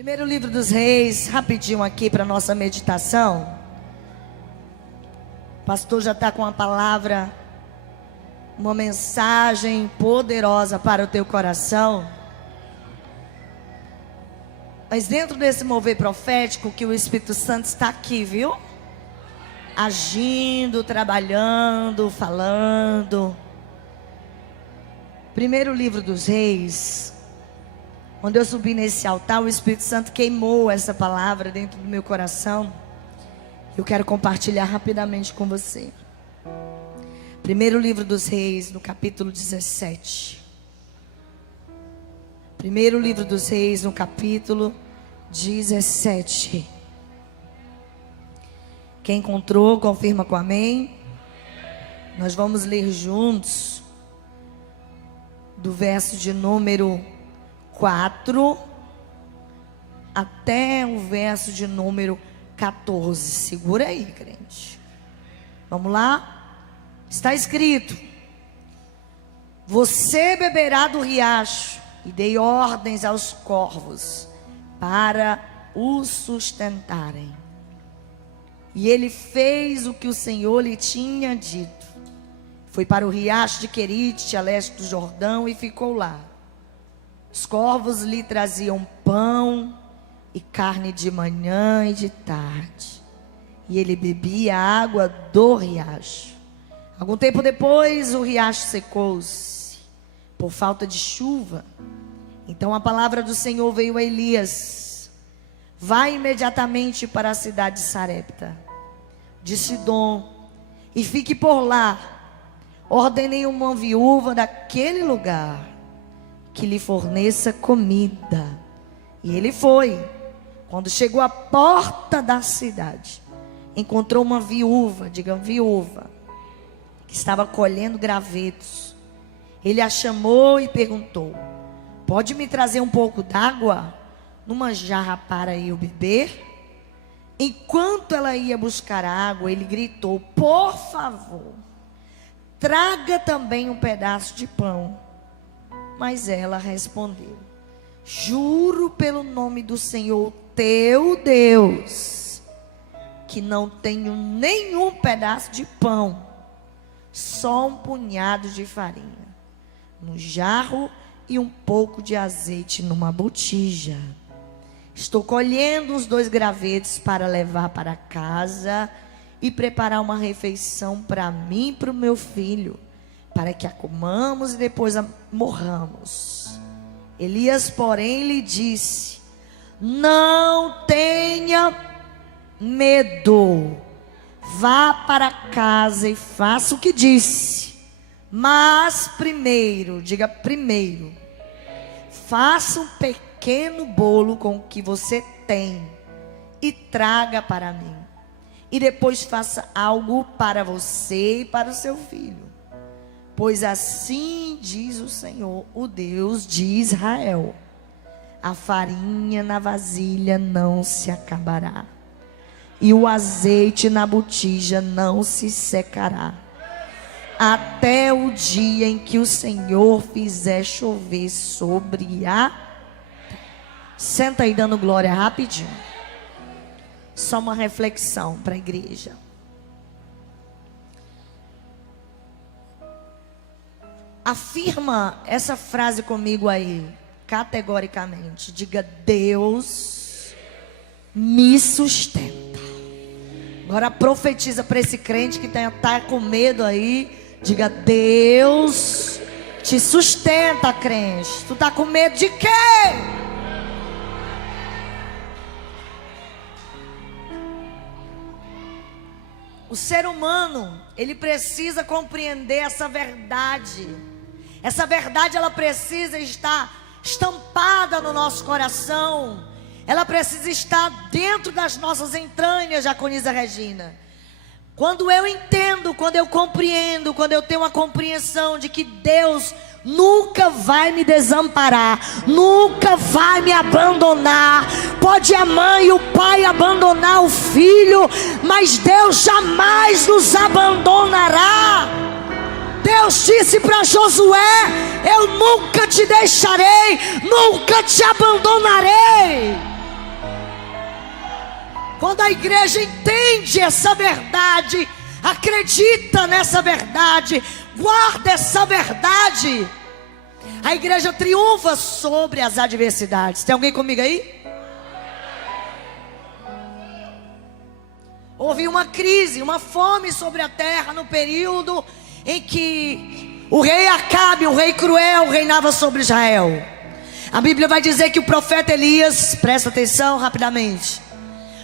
Primeiro livro dos Reis, rapidinho aqui para nossa meditação. O pastor já está com uma palavra, uma mensagem poderosa para o teu coração. Mas dentro desse mover profético que o Espírito Santo está aqui, viu? Agindo, trabalhando, falando. Primeiro livro dos Reis. Quando eu subi nesse altar, o Espírito Santo queimou essa palavra dentro do meu coração. Eu quero compartilhar rapidamente com você. Primeiro livro dos Reis, no capítulo 17. Primeiro livro dos Reis, no capítulo 17. Quem encontrou, confirma com amém. Nós vamos ler juntos do verso de número 4 até o verso de número 14. Segura aí, crente. Vamos lá? Está escrito: você beberá do riacho, e dei ordens aos corvos para o sustentarem. E ele fez o que o Senhor lhe tinha dito. Foi para o riacho de Querite, a leste do Jordão, e ficou lá. Os corvos lhe traziam pão e carne de manhã e de tarde, e ele bebia a água do riacho. Algum tempo depois, o riacho secou-se por falta de chuva. Então a palavra do Senhor veio a Elias: vai imediatamente para a cidade de Sarepta, de Sidom, e fique por lá. Ordenei uma viúva daquele lugar que lhe forneça comida. E ele foi. Quando chegou à porta da cidade, encontrou uma viúva, diga viúva, que estava colhendo gravetos. Ele a chamou e perguntou: pode me trazer um pouco d'água numa jarra para eu beber? Enquanto ela ia buscar água, ele gritou: por favor, traga também um pedaço de pão. Mas ela respondeu: juro pelo nome do Senhor teu Deus, que não tenho nenhum pedaço de pão, só um punhado de farinha no jarro e um pouco de azeite numa botija. Estou colhendo os 2 gravetos para levar para casa e preparar uma refeição para mim e para o meu filho, para que a comamos e depois a morramos. Elias, porém, lhe disse: não tenha medo, vá para casa e faça o que disse. Mas primeiro, diga primeiro, faça um pequeno bolo com o que você tem e traga para mim. E depois faça algo para você e para o seu filho. Pois assim diz o Senhor, o Deus de Israel: a farinha na vasilha não se acabará, e o azeite na botija não se secará, até o dia em que o Senhor fizer chover sobre a... Senta aí dando glória rapidinho. Só uma reflexão para a igreja. Afirma essa frase comigo aí, categoricamente. Diga: Deus me sustenta. Agora profetiza para esse crente que está com medo aí. Diga: Deus te sustenta, crente. Tu está com medo de quê? O ser humano, ele precisa compreender essa verdade. Essa verdade, ela precisa estar estampada no nosso coração. Ela precisa estar dentro das nossas entranhas, Jaconisa Regina. Quando eu entendo, quando eu compreendo, quando eu tenho a compreensão de que Deus nunca vai me desamparar, nunca vai me abandonar. Pode a mãe e o pai abandonar o filho, mas Deus jamais nos abandonará. Deus disse para Josué: eu nunca te deixarei, nunca te abandonarei. Quando a igreja entende essa verdade, acredita nessa verdade, guarda essa verdade, a igreja triunfa sobre as adversidades. Tem alguém comigo aí? Houve uma crise, uma fome sobre a terra no período em que o rei Acabe, o rei cruel, reinava sobre Israel. A Bíblia vai dizer que o profeta Elias, presta atenção rapidamente,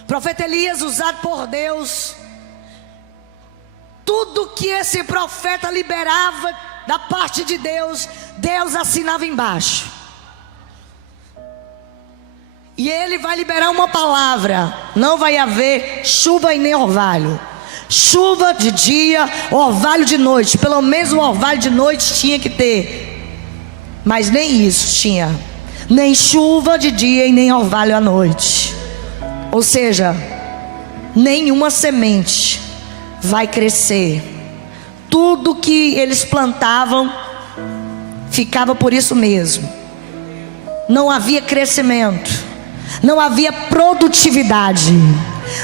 o profeta Elias, usado por Deus, tudo que esse profeta liberava da parte de Deus, Deus assinava embaixo. E ele vai liberar uma palavra: não vai haver chuva e nem orvalho. Chuva de dia, orvalho de noite. Pelo menos o orvalho de noite tinha que ter. Mas nem isso tinha. Nem chuva de dia e nem orvalho à noite. Ou seja, nenhuma semente vai crescer. Tudo que eles plantavam ficava por isso mesmo. Não havia crescimento, não havia produtividade.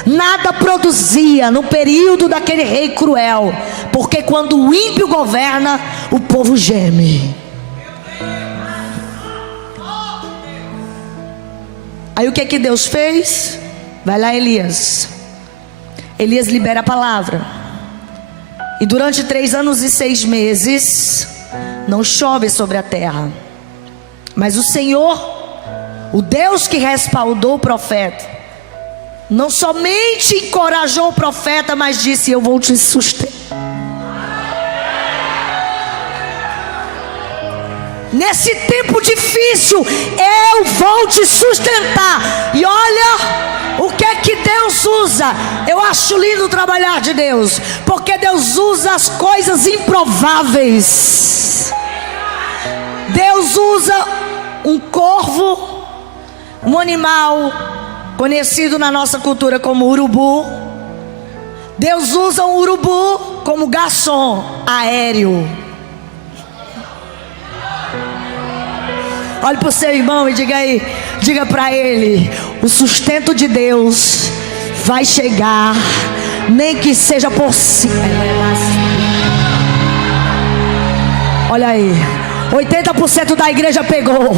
Nada produzia no período daquele rei cruel, porque quando o ímpio governa, o povo geme. Aí o que é que Deus fez? Vai lá, Elias. Elias libera a palavra. E durante 3 anos e 6 meses não chove sobre a terra. Mas o Senhor, o Deus que respaldou o profeta, não somente encorajou o profeta, mas disse: eu vou te sustentar. Nesse tempo difícil, eu vou te sustentar. E olha o que é que Deus usa. Eu acho lindo trabalhar de Deus, porque Deus usa as coisas improváveis. Deus usa um corvo, um animal conhecido na nossa cultura como urubu. Deus usa um urubu como garçom aéreo. Olhe para o seu irmão e diga aí, diga para ele: o sustento de Deus vai chegar, nem que seja por si. Olha aí, 80% da igreja pegou.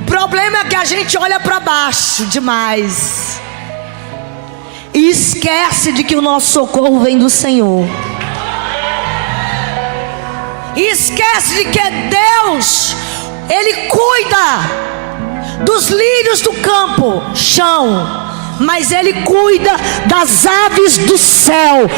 O problema é que a gente olha para baixo demais e esquece de que o nosso socorro vem do Senhor. E esquece de que Deus, Ele cuida dos lírios do campo, chão, mas Ele cuida das aves do céu.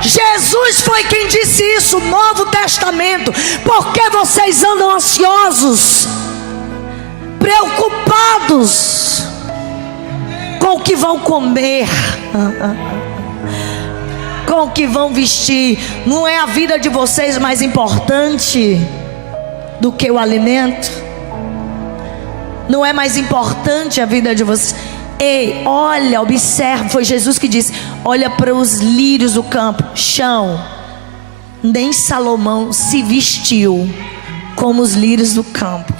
Jesus foi quem disse isso no Novo Testamento. Por que vocês andam ansiosos, preocupados com o que vão comer, com o que vão vestir? Não é a vida de vocês mais importante do que o alimento? Não é mais importante a vida de vocês? Ei, olha, observa, foi Jesus que disse: olha para os lírios do campo, chão. Nem Salomão se vestiu como os lírios do campo.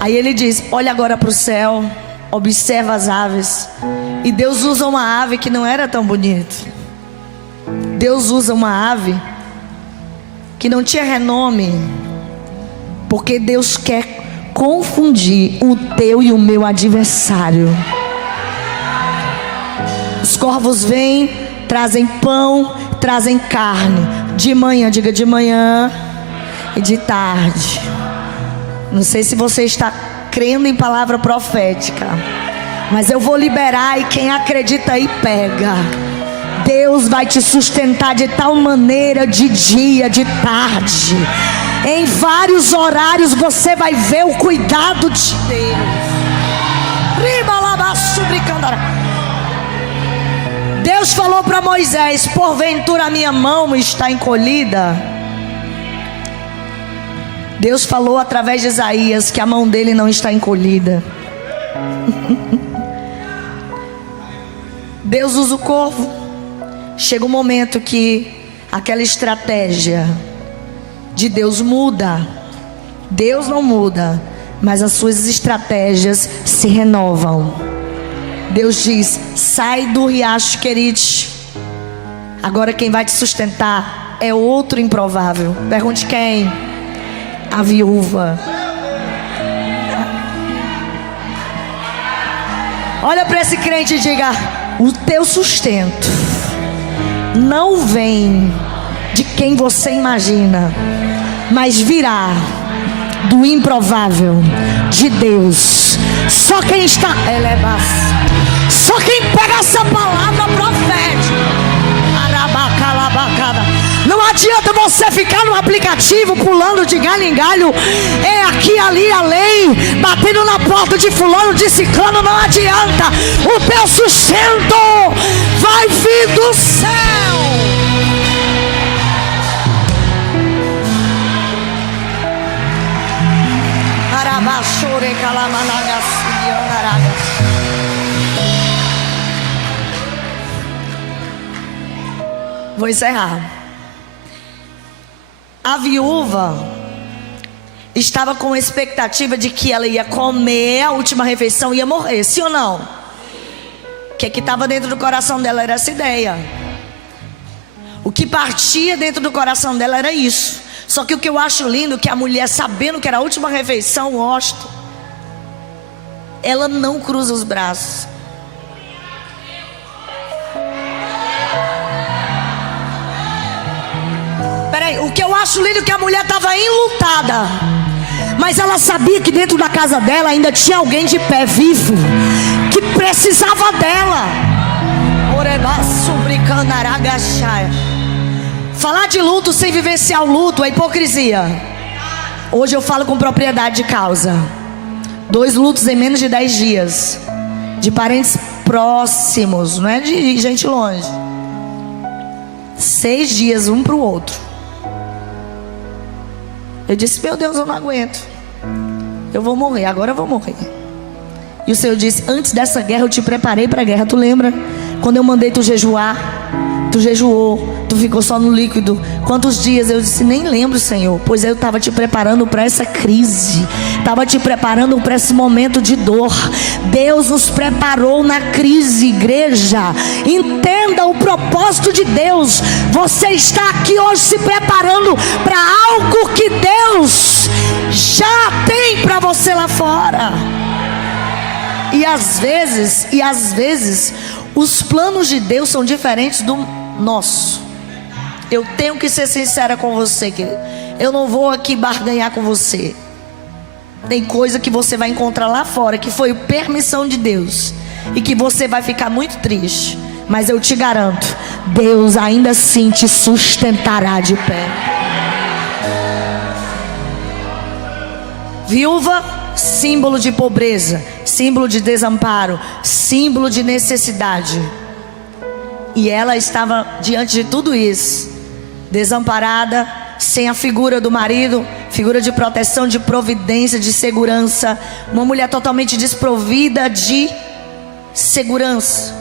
Aí ele diz: olha agora para o céu, observa as aves. E Deus usa uma ave que não era tão bonita. Deus usa uma ave que não tinha renome, porque Deus quer confundir o teu e o meu adversário. Os corvos vêm, trazem pão, trazem carne. De manhã, diga de manhã, e de tarde. Não sei se você está crendo em palavra profética, mas eu vou liberar, e quem acredita aí pega. Deus vai te sustentar de tal maneira, de dia, de tarde, em vários horários você vai ver o cuidado de Deus. Deus falou para Moisés: porventura a minha mão está encolhida? Deus falou através de Isaías que a mão dele não está encolhida. Deus usa o corvo. Chega um momento que Aquela estratégia de Deus muda. Deus não muda, mas as suas estratégias se renovam. Deus diz: sai do riacho, Querite. Agora quem vai te sustentar é outro improvável. Pergunte quem? A viúva. Olha para esse crente e diga: o teu sustento não vem de quem você imagina, mas virá do improvável, de Deus. Só quem está só quem pega essa palavra profética. Não adianta você ficar no aplicativo pulando de galho em galho, é aqui, ali, além, batendo na porta de fulano, de ciclano. Não adianta. O teu sustento vai vir do céu. Vou encerrar. A viúva estava com a expectativa de que ela ia comer a última refeição e ia morrer, sim ou não? O que estava dentro do coração dela era essa ideia. O que partia dentro do coração dela era isso. Só que o que eu acho lindo é que a mulher, sabendo que era a última refeição, ela não cruza os braços. Peraí, o que eu acho lindo é que a mulher estava enlutada, mas ela sabia que dentro da casa dela ainda tinha alguém de pé, vivo, que precisava dela. Falar de luto sem vivenciar o luto é hipocrisia. Hoje eu falo com propriedade de causa. 2 lutos em menos de 10 dias, de parentes próximos, não é de gente longe. 6 dias um para o outro. Eu disse: meu Deus, eu não aguento, eu vou morrer, agora eu vou morrer. E o Senhor disse: antes dessa guerra eu te preparei para a guerra. Tu lembra? Quando eu mandei tu jejuar, tu jejuou, tu ficou só no líquido. Quantos dias? Eu disse: nem lembro, Senhor. Pois eu estava te preparando para essa crise, estava te preparando para esse momento de dor. Deus nos preparou na crise, igreja. Entenda o propósito de Deus. Você está aqui hoje se preparando para algo que Deus já tem para você lá fora. E às vezes os planos de Deus são diferentes do nosso. Eu tenho que ser sincera com você, querido. Eu não vou aqui barganhar com você. Tem coisa que você vai encontrar lá fora que foi permissão de Deus e que você vai ficar muito triste. Mas eu te garanto, Deus ainda assim te sustentará de pé. Viúva, símbolo de pobreza, símbolo de desamparo, símbolo de necessidade. E ela estava diante de tudo isso, desamparada, sem a figura do marido, figura de proteção, de providência, de segurança. Uma mulher totalmente desprovida de segurança.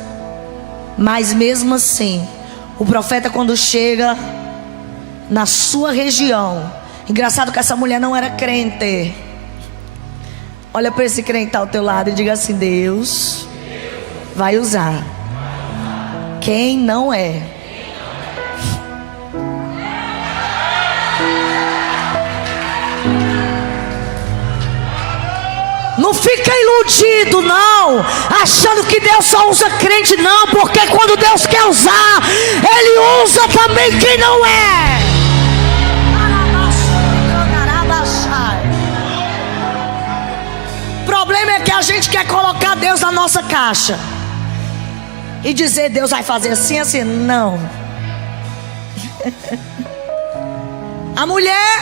Mas mesmo assim, o profeta, quando chega na sua região, engraçado que essa mulher não era crente. Olha para esse crente que está ao teu lado e diga assim: Deus vai usar quem não é. Não fica iludido não, achando que Deus só usa crente, não. Porque quando Deus quer usar, Ele usa também quem não é. O problema é que a gente quer colocar Deus na nossa caixa e dizer: Deus vai fazer assim, assim. Não. A mulher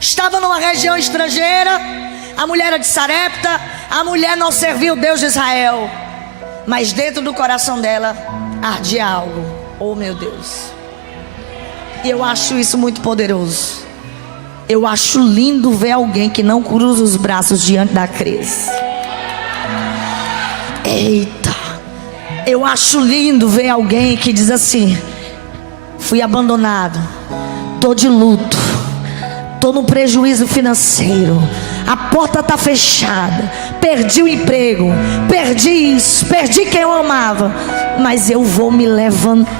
estava numa região estrangeira. A mulher era de Sarepta. A mulher não serviu o Deus de Israel, mas dentro do coração dela ardia algo. Oh meu Deus. E eu acho isso muito poderoso. Eu acho lindo ver alguém que não cruza os braços diante da crise. Eita. Eu acho lindo ver alguém que diz assim: fui abandonado, tô de luto, tô no prejuízo financeiro, a porta está fechada, perdi o emprego, perdi isso, perdi quem eu amava, mas eu vou me levantar.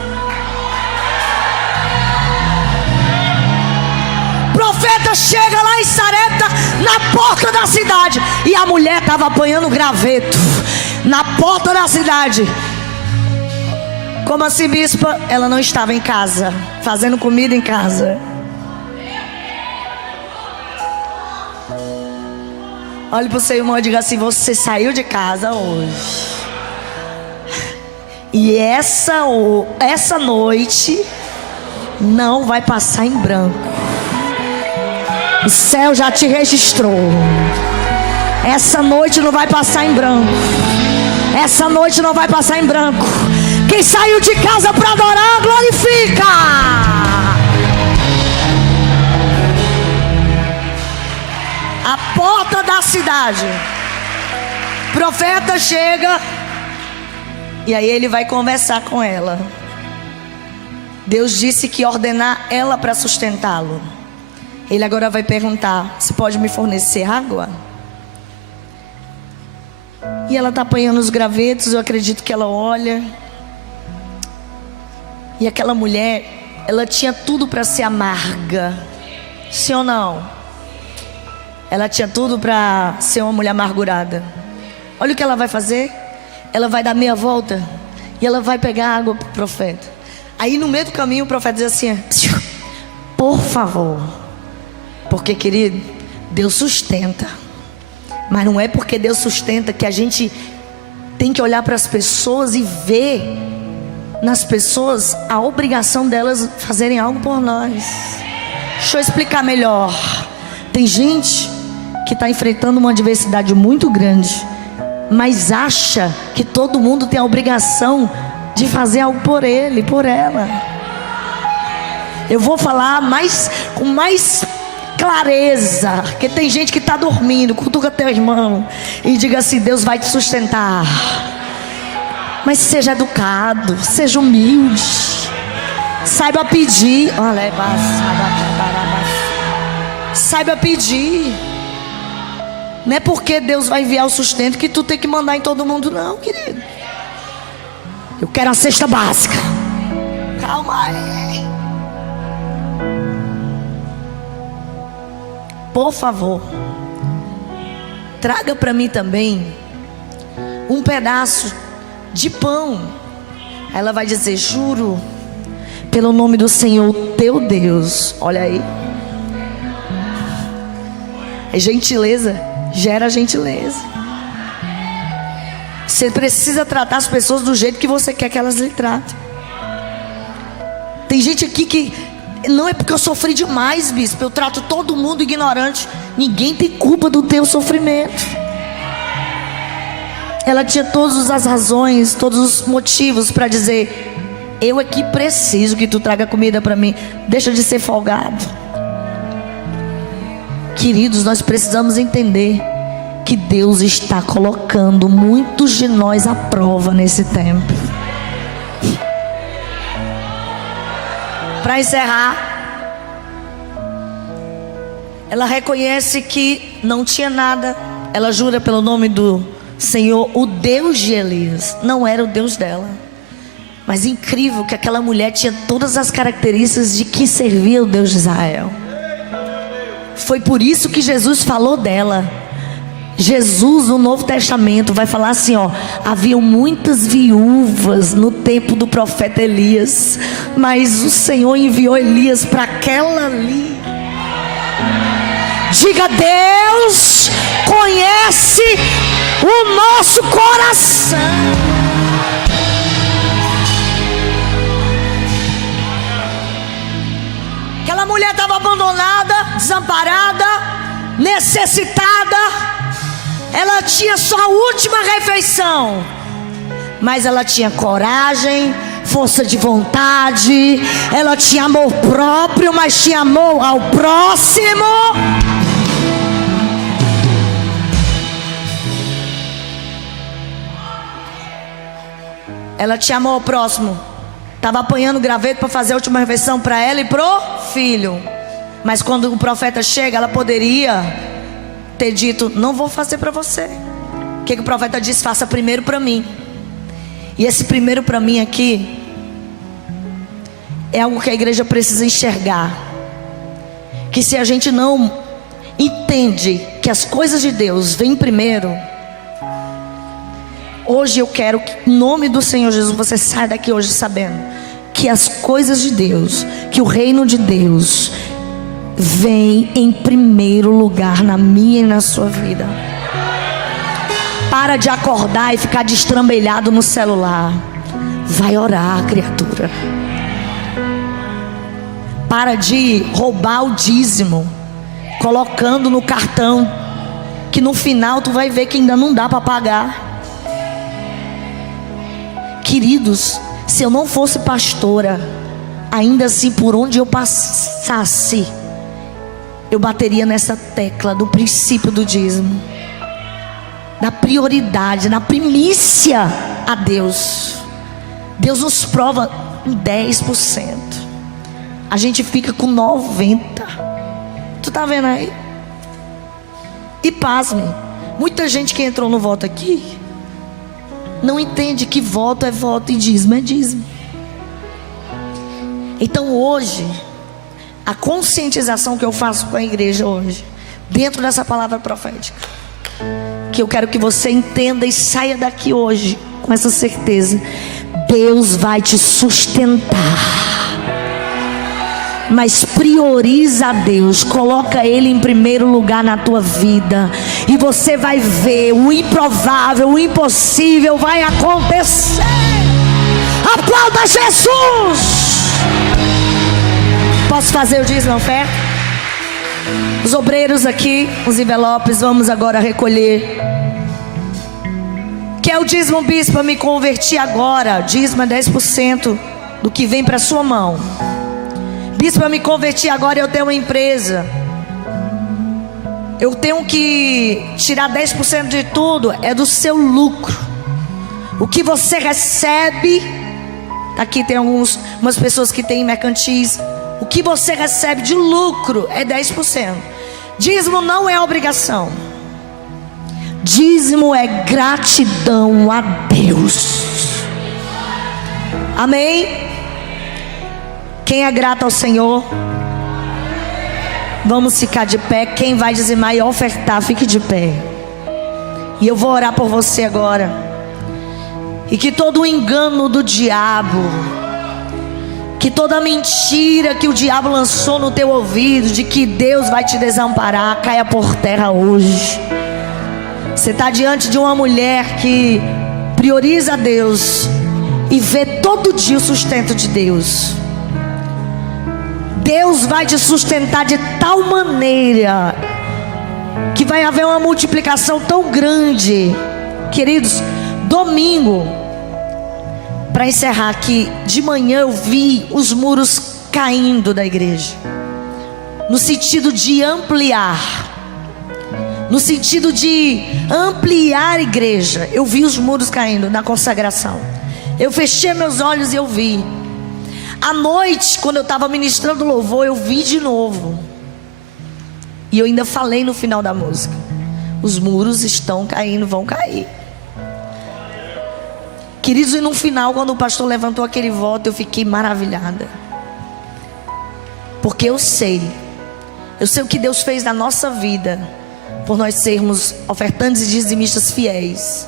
O profeta chega lá em Sarepta, na porta da cidade, e a mulher estava apanhando graveto na porta da cidade. Como assim, bispa? Ela não estava em casa, fazendo comida em casa. Olhe para o seu irmão e diga assim: você saiu de casa hoje, e essa noite não vai passar em branco. O céu já te registrou. Essa noite não vai passar em branco. Essa noite não vai passar em branco. Quem saiu de casa para adorar, glorifica. A porta da cidade. O profeta chega, e aí ele vai conversar com ela. Deus disse que ia ordenar ela para sustentá-lo. Ele agora vai perguntar: você pode me fornecer água? E ela está apanhando os gravetos. Eu acredito que ela olha, e aquela mulher, ela tinha tudo para ser amarga. Sim ou não? Ela tinha tudo para ser uma mulher amargurada. Olha o que ela vai fazer. Ela vai dar meia volta e ela vai pegar água para o profeta. Aí no meio do caminho o profeta diz assim: por favor. Porque, querido, Deus sustenta. Mas não é porque Deus sustenta que a gente tem que olhar para as pessoas e ver nas pessoas a obrigação delas fazerem algo por nós. Deixa eu explicar melhor. Tem gente que está enfrentando uma adversidade muito grande, mas acha que todo mundo tem a obrigação de fazer algo por ele, por ela. Eu vou falar com mais clareza, porque tem gente que está dormindo. Cutuca teu irmão e diga assim: Deus vai te sustentar. Mas seja educado, seja humilde, saiba pedir. Saiba pedir. Não é porque Deus vai enviar o sustento que tu tem que mandar em todo mundo, não, querido. Eu quero a cesta básica. Calma aí. Por favor, traga para mim também um pedaço de pão. Ela vai dizer: juro pelo nome do Senhor teu Deus. Olha aí. É gentileza, gera gentileza. Você precisa tratar as pessoas do jeito que você quer que elas lhe tratem. Tem gente aqui que não é porque eu sofri demais, bispo, eu trato todo mundo ignorante. Ninguém tem culpa do teu sofrimento. Ela tinha todas as razões, todos os motivos para dizer: eu aqui preciso que tu traga comida para mim. Deixa de ser folgado. Queridos, nós precisamos entender que Deus está colocando muitos de nós à prova nesse tempo. Para encerrar, ela reconhece que não tinha nada. Ela jura pelo nome do Senhor, o Deus de Elias. Não era o Deus dela. Mas incrível que aquela mulher tinha todas as características de que servia o Deus de Israel. Foi por isso que Jesus falou dela. Jesus no Novo Testamento vai falar assim, ó: haviam muitas viúvas no tempo do profeta Elias, mas o Senhor enviou Elias para aquela ali. Diga: Deus conhece o nosso coração. Aquela mulher estava abandonada, desamparada, necessitada. Ela tinha só a última refeição, mas ela tinha coragem, força de vontade. Ela tinha amor próprio, mas tinha amor ao próximo. Ela tinha amor ao próximo. Estava apanhando graveto para fazer a última refeição para ela e pro filho. Mas quando o profeta chega, ela poderia ter dito: não vou fazer para você. O que o profeta disse? Faça primeiro para mim. E esse primeiro para mim aqui é algo que a igreja precisa enxergar. Que se a gente não entende que as coisas de Deus vêm primeiro, hoje eu quero que, em nome do Senhor Jesus, você saia daqui hoje sabendo que as coisas de Deus, que o reino de Deus vem em primeiro lugar na minha e na sua vida. Para de acordar e ficar destrambelhado no celular. Vai orar, criatura. Para de roubar o dízimo, colocando no cartão, que no final tu vai ver que ainda não dá para pagar. Queridos, se eu não fosse pastora, ainda assim por onde eu passasse, eu bateria nessa tecla do princípio do dízimo, da prioridade, na primícia a Deus. Deus nos prova em 10%. A gente fica com 90%. Tu tá vendo aí? E pasme, muita gente que entrou no voto aqui não entende que voto é voto e dízimo é dízimo. Então hoje, a conscientização que eu faço com a igreja hoje, dentro dessa palavra profética, que eu quero que você entenda e saia daqui hoje com essa certeza: Deus vai te sustentar. Mas prioriza a Deus, coloca Ele em primeiro lugar na tua vida, e você vai ver o improvável, o impossível vai acontecer. Aplauda Jesus! Posso fazer o dízimo, oferta? Os obreiros aqui, os envelopes, vamos agora recolher. Que é o dízimo, bispo? Eu me converti agora. Dízimo é 10% do que vem para sua mão. Bispo, eu me converti agora e eu tenho uma empresa. Eu tenho que tirar 10% de tudo, é do seu lucro. O que você recebe, aqui tem algumas pessoas que têm mercantis. O que você recebe de lucro é 10%. Dízimo não é obrigação. Dízimo é gratidão a Deus. Amém? Quem é grato ao Senhor? Vamos ficar de pé. Quem vai dizimar e ofertar, fique de pé. E eu vou orar por você agora. E que todo o engano do diabo, que toda mentira que o diabo lançou no teu ouvido, de que Deus vai te desamparar, caia por terra hoje. Você está diante de uma mulher que prioriza a Deus e vê todo dia o sustento de Deus. Deus vai te sustentar de tal maneira que vai haver uma multiplicação tão grande. Queridos, domingo, para encerrar aqui, de manhã eu vi os muros caindo da igreja, no sentido de ampliar, no sentido de ampliar a igreja. Eu vi os muros caindo na consagração. Eu fechei meus olhos e eu vi. À noite, quando eu estava ministrando louvor, eu vi de novo. E eu ainda falei no final da música: os muros estão caindo, vão cair. Queridos, e no final, quando o pastor levantou aquele voto, eu fiquei maravilhada. Porque eu sei o que Deus fez na nossa vida, por nós sermos ofertantes e dizimistas fiéis.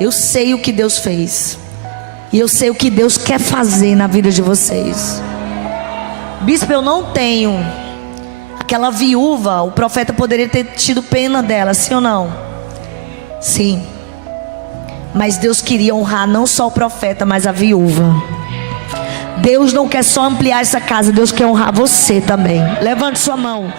Eu sei o que Deus fez. E eu sei o que Deus quer fazer na vida de vocês. Bispo, eu não tenho. Aquela viúva, o profeta poderia ter tido pena dela, sim ou não? Sim. Mas Deus queria honrar não só o profeta, mas a viúva. Deus não quer só ampliar essa casa, Deus quer honrar você também. Levante sua mão.